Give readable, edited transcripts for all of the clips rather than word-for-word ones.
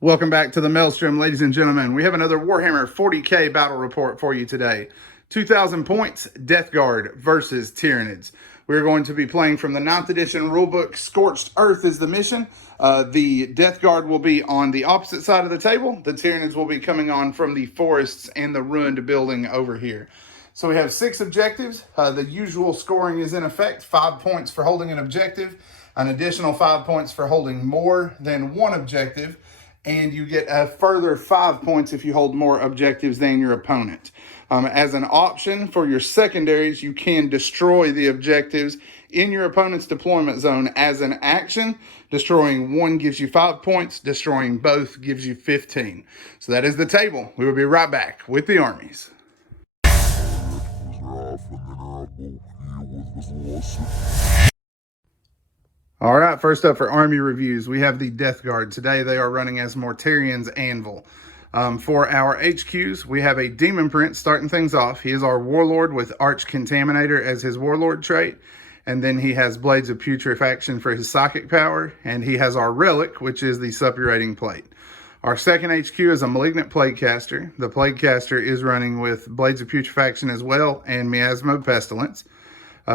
Welcome back to the Maelstrom, ladies and gentlemen. We have another Warhammer 40k battle report for you today. 2,000 points, Death Guard versus Tyranids. We're going to be playing from the 9th edition rulebook. Scorched Earth is the mission. The Death Guard will be on the opposite side of the table. The Tyranids will be coming on from the forests and the ruined building over here. So we have 6 objectives. The usual scoring is in effect. 5 points for holding an objective. An additional 5 points for holding more than one objective. And you get a further 5 points if you hold more objectives than your opponent. As an option for your secondaries, you can destroy the objectives in your opponent's deployment zone as an action. Destroying one gives you 5 points. Destroying both gives you 15. So that is the table. We will be right back with the armies. All right, first up for army reviews, we have the Death Guard. Today they are running as Mortarion's Anvil. For our HQs, we have a Demon Prince starting things off. He is our Warlord with Arch Contaminator as his Warlord trait. And then he has Blades of Putrefaction for his psychic power. And he has our Relic, which is the Suppurating Plate. Our second HQ is a Malignant Plaguecaster. The Plaguecaster is running with Blades of Putrefaction as well and Miasma of Pestilence.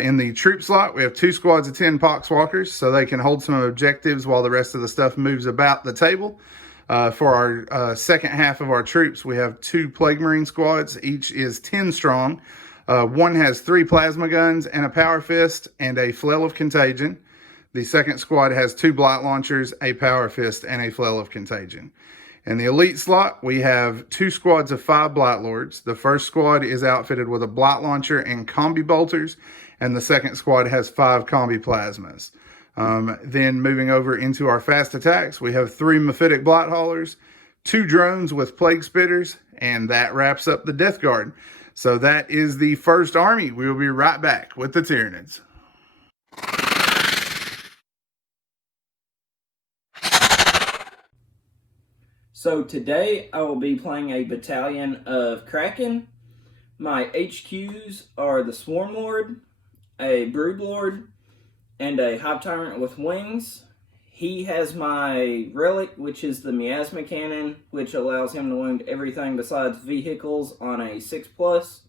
In the troop slot, we have 2 squads of 10 Poxwalkers, so they can hold some objectives while the rest of the stuff moves about the table. For our second half of our troops, we have 2 Plague Marine squads. Each is 10 strong. One has 3 plasma guns and a power fist and a flail of contagion. The second squad has 2 blight launchers, a power fist, and a flail of contagion. In the elite slot, we have 2 squads of 5 blight lords. The first squad is outfitted with a blight launcher and combi bolters, and the second squad has 5 combi plasmas. Then moving over into our fast attacks, we have 3 Mephitic Blight Haulers, 2 drones with Plague Spitters, and that wraps up the Death Guard. So that is the first army. We will be right back with the Tyranids. So today I will be playing a battalion of Kraken. My HQs are the Swarm Lord, a Brood Lord, and a Hive Tyrant with wings. He has my Relic, which is the Miasma Cannon, which allows him to wound everything besides vehicles on a 6+.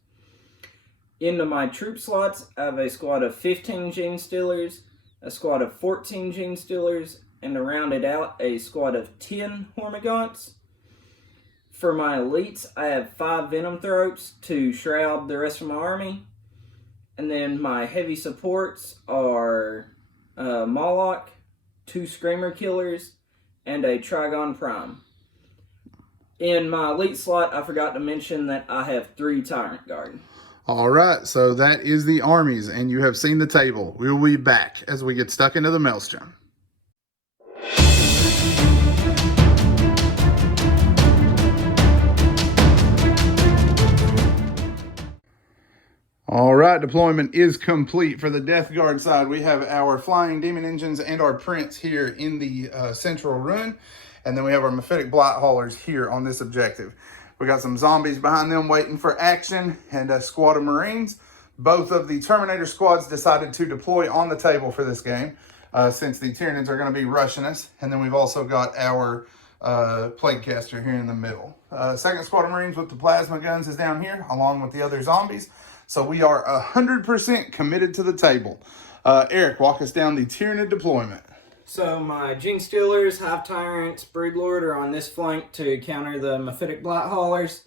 Into my troop slots, I have a squad of 15 Gene Stealers, a squad of 14 Gene Stealers, and to round it out, a squad of 10 Hormagaunts. For my elites, I have 5 Venom Throats to shroud the rest of my army. And then my heavy supports are Moloch, 2 Screamer Killers, and a Trigon Prime. In my elite slot, I forgot to mention that I have 3 Tyrant Guard. All right, so that is the armies, and you have seen the table. We will be back as we get stuck into the Maelstrom. All right, deployment is complete. For the Death Guard side, we have our Flying Demon Engines and our Prince here in the central ruin. And then we have our Mephitic Blight Haulers here on this objective. We got some zombies behind them waiting for action and a squad of Marines. Both of the Terminator squads decided to deploy on the table for this game since the Tyranids are going to be rushing us. And then we've also got our Plaguecaster here in the middle. Second squad of Marines with the plasma guns is down here along with the other zombies. So we are 100% committed to the table. Eric, walk us down the Tyranid deployment. So my Gene Stealers, Hive Tyrants, Brood Lord are on this flank to counter the Mephitic Blight Haulers.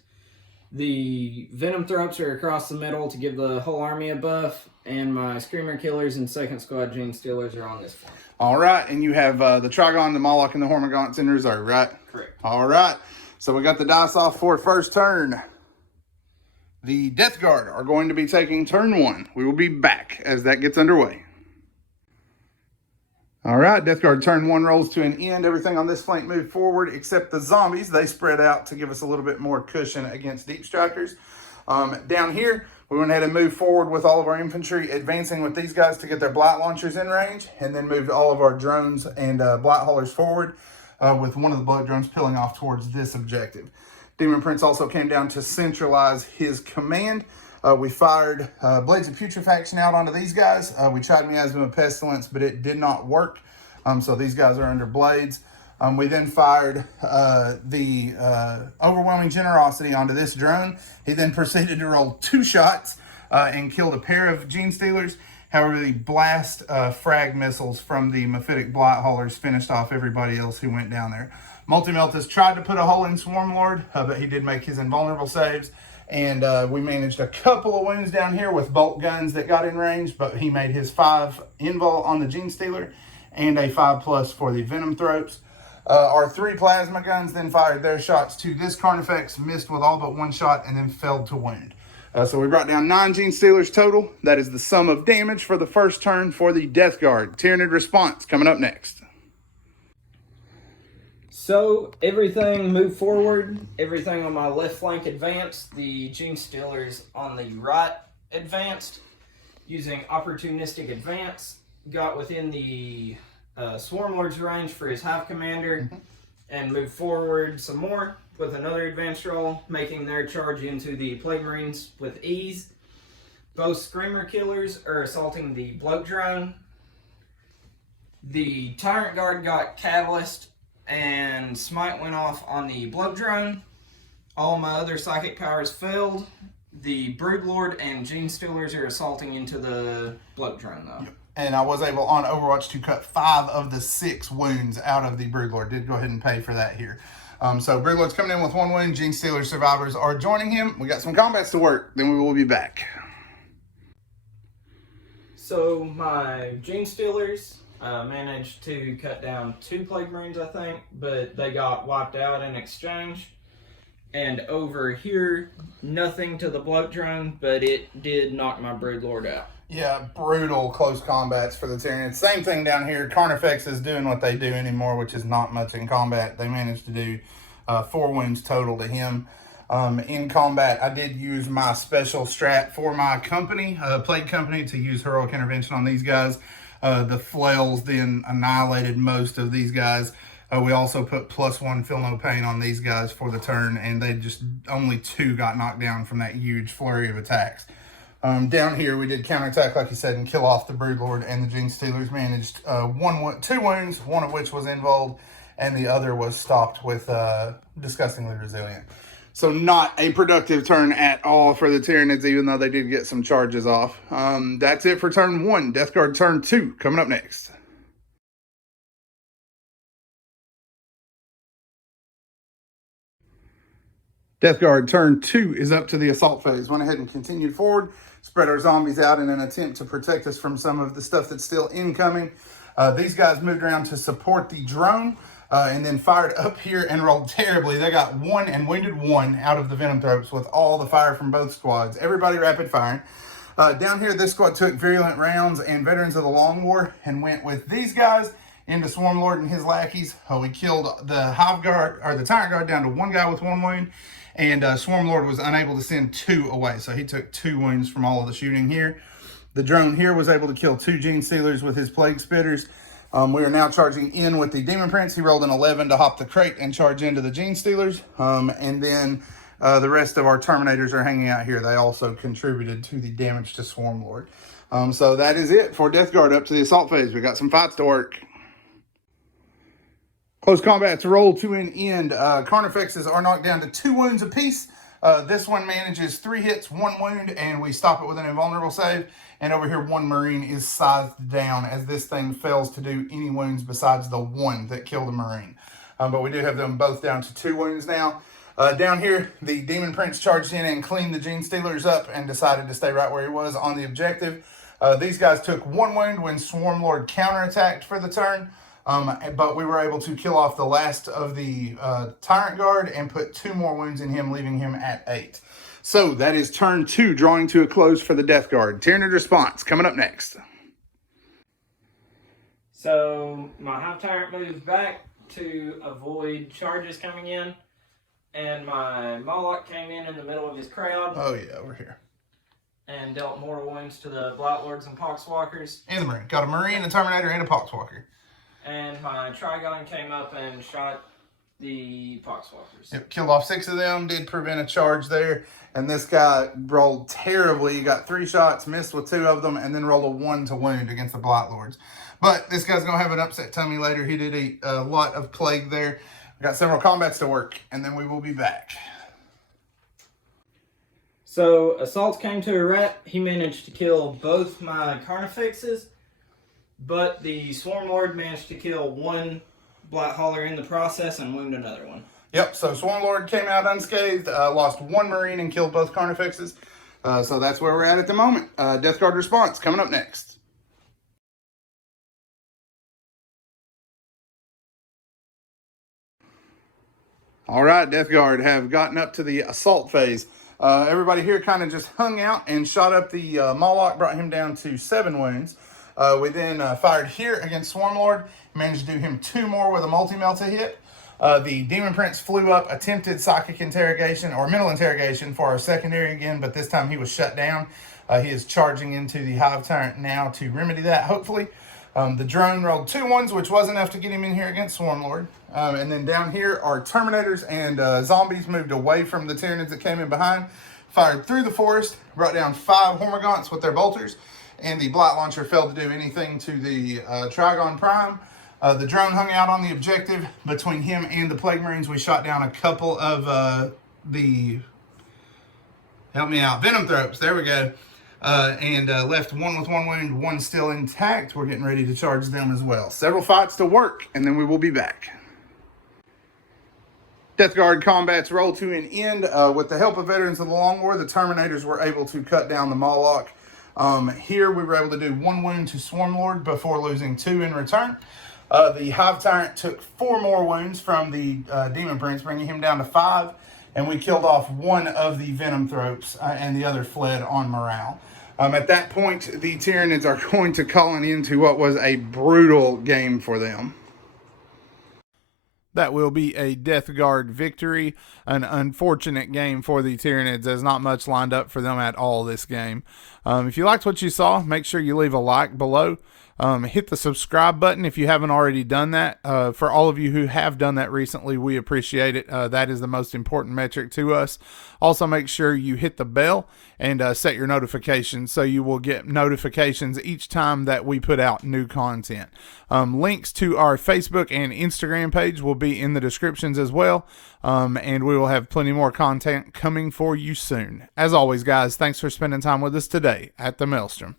The Venom Throats are across the middle to give the whole army a buff. And my Screamer Killers and second squad Gene Stealers are on this flank. All right, and you have the Trigon, the Moloch, and the Hormagaunts in reserve, right? Correct. All right, so we got the dice off for first turn. The Death Guard are going to be taking turn 1. We will be back as that gets underway. All right, Death Guard turn 1 rolls to an end. Everything on this flank moved forward except the zombies. They spread out to give us a little bit more cushion against deep strikers. Down here, we went ahead and moved forward with all of our infantry, advancing with these guys to get their blight launchers in range, and then moved all of our drones and blight haulers forward with one of the blood drones peeling off towards this objective. Demon Prince also came down to centralize his command. We fired Blades of Putrefaction out onto these guys. We tried Miasma of Pestilence, but it did not work. So these guys are under Blades. We then fired the overwhelming generosity onto this drone. He then proceeded to roll 2 shots and killed a pair of gene stealers. However, the blast frag missiles from the mephitic blight haulers finished off everybody else who went down there. Multi-Meltus tried to put a hole in Swarmlord, but he did make his invulnerable saves. And we managed a couple of wounds down here with bolt guns that got in range, but he made his 5 invul on the gene stealer and a 5+ for the venom throats. Our 3 plasma guns then fired their shots to this Carnifex, missed with all but 1 shot, and then failed to wound. So we brought down 9 gene stealers total. That is the sum of damage for the first turn for the Death Guard. Tyranid response coming up next. So everything moved forward. Everything on my left flank advanced. The gene stealers on the right advanced. Using opportunistic advance, got within the Swarm Lord's range for his Hive Commander, and moved forward some more with another advanced roll, making their charge into the Plague Marines with ease. Both Screamer Killers are assaulting the Bloat Drone. The Tyrant Guard got Catalyst, and Smite went off on the Bloat Drone. All my other psychic powers failed. The Broodlord and Gene Stealers are assaulting into the Bloat Drone, though. Yep. And I was able on Overwatch to cut 5 of the 6 wounds out of the Broodlord. Did go ahead and pay for that here. So Broodlord's coming in with 1 wound. Gene Stealer survivors are joining him. We got some combats to work. Then we will be back. So my Gene Stealers managed to cut down 2 Plague Marines, I think, but they got wiped out in exchange. And over here, nothing to the Bloat Drone, but it did knock my Broodlord out. Yeah, brutal close combats for the Tyranids. Same thing down here. Carnifex is doing what they do anymore, which is not much in combat. They managed to do 4 wounds total to him. In combat, I did use my special strat for my company, Plague Company, to use Heroic Intervention on these guys. The flails then annihilated most of these guys. We also put +1 Feel No Pain on these guys for the turn, and they just, only 2 got knocked down from that huge flurry of attacks. Down here, we did counterattack, like you said, and kill off the Broodlord, and the Gene Stealers managed 2 wounds, one of which was involved, and the other was stopped with Disgustingly Resilient. So not a productive turn at all for the Tyranids, even though they did get some charges off. That's it for turn 1. Death Guard turn 2, coming up next. Death Guard turn 2 is up to the assault phase. Went ahead and continued forward, spread our zombies out in an attempt to protect us from some of the stuff that's still incoming. These guys moved around to support the drone and then fired up here and rolled terribly. They got 1 and wounded 1 out of the venom throats with all the fire from both squads. Everybody rapid firing. Down here, this squad took Virulent Rounds and Veterans of the Long War and went with these guys into Swarmlord and his lackeys. We killed the Hive Guard, or the Tyrant Guard, down to 1 guy with 1 wound. And Swarmlord was unable to send 2 away, so he took 2 wounds from all of the shooting here. The drone here was able to kill 2 Gene Stealers with his Plague Spitters. We are now charging in with the Demon Prince. He rolled an 11 to hop the crate and charge into the Gene Stealers. And then the rest of our Terminators are hanging out here. They also contributed to the damage to Swarmlord. So that is it for Death Guard up to the assault phase. We got some fights to work. Close combat to roll to an end. Carnifexes are knocked down to 2 wounds apiece. This one manages 3 hits, 1 wound, and we stop it with an invulnerable save. And over here, 1 Marine is sized down as this thing fails to do any wounds besides the 1 that killed a Marine. But we do have them both down to 2 wounds now. Down here, the Demon Prince charged in and cleaned the Gene Stealers up and decided to stay right where he was on the objective. These guys took 1 wound when Swarmlord counterattacked for the turn. But we were able to kill off the last of the Tyrant Guard and put 2 more wounds in him, leaving him at 8. So that is turn 2, drawing to a close for the Death Guard. Tyranid response coming up next. So my Hive Tyrant moves back to avoid charges coming in, and my Moloch came in the middle of his crowd. Oh yeah, over here. And dealt mortal wounds to the Blightlords and Poxwalkers. And the Marine. Got a Marine, a Terminator, and a Poxwalker. And my Trigon came up and shot The Poxwalkers. Yep, killed off 6 of them, did prevent a charge there. And this guy rolled terribly. He got 3 shots, missed with 2 of them, and then rolled a 1 to wound against the Blight Lords. But this guy's going to have an upset tummy later. He did eat a lot of plague there. We got several combats to work, and then we will be back. So, Assault came to a wrap. He managed to kill both my Carnifexes, but the Swarm Lord managed to kill 1 Blight Hauler in the process and wound another one. Yep, so Swarm Lord came out unscathed, lost 1 Marine and killed both Carnifexes. So that's where we're at the moment. Death Guard response coming up next. All right, Death Guard have gotten up to the assault phase. Everybody here kind of just hung out and shot up the Moloch, brought him down to 7 wounds. We then fired here against Swarm Lord, managed to do him 2 more with a multi-melta hit. The Demon Prince flew up, attempted psychic interrogation or mental interrogation for our secondary again, but this time he was shut down. He is charging into the Hive Tyrant now to remedy that, hopefully. The drone rolled 2 ones, which was enough to get him in here against Swarm Lord. And then down here, our Terminators and zombies moved away from the Tyranids that came in behind, fired through the forest, brought down 5 Hormagaunts with their bolters, and the Blight Launcher failed to do anything to the Trigon Prime. The drone hung out on the objective. Between him and the Plague Marines, we shot down a couple of Venom Thropes. There we go. And left 1 with 1 wound, 1 still intact. We're getting ready to charge them as well. Several fights to work, and then we will be back. Death Guard combats roll to an end. With the help of veterans of the Long War, the Terminators were able to cut down the Moloch. Here we were able to do 1 wound to Swarm Lord before losing 2 in return. The Hive Tyrant took 4 more wounds from the Demon Prince, bringing him down to 5. And we killed off 1 of the Venom Thropes, and the other fled on morale. At that point, the Tyranids are going to call an end to what was a brutal game for them. That will be a Death Guard victory. An unfortunate game for the Tyranids, as not much lined up for them at all this game. If you liked what you saw, make sure you leave a like below. Hit the subscribe button if you haven't already done that. For all of you who have done that recently, we appreciate it. That is the most important metric to us. Also, make sure you hit the bell and set your notifications so you will get notifications each time that we put out new content. Links to our Facebook and Instagram page will be in the descriptions as well. And we will have plenty more content coming for you soon. As always, guys, thanks for spending time with us today at the Maelstrom.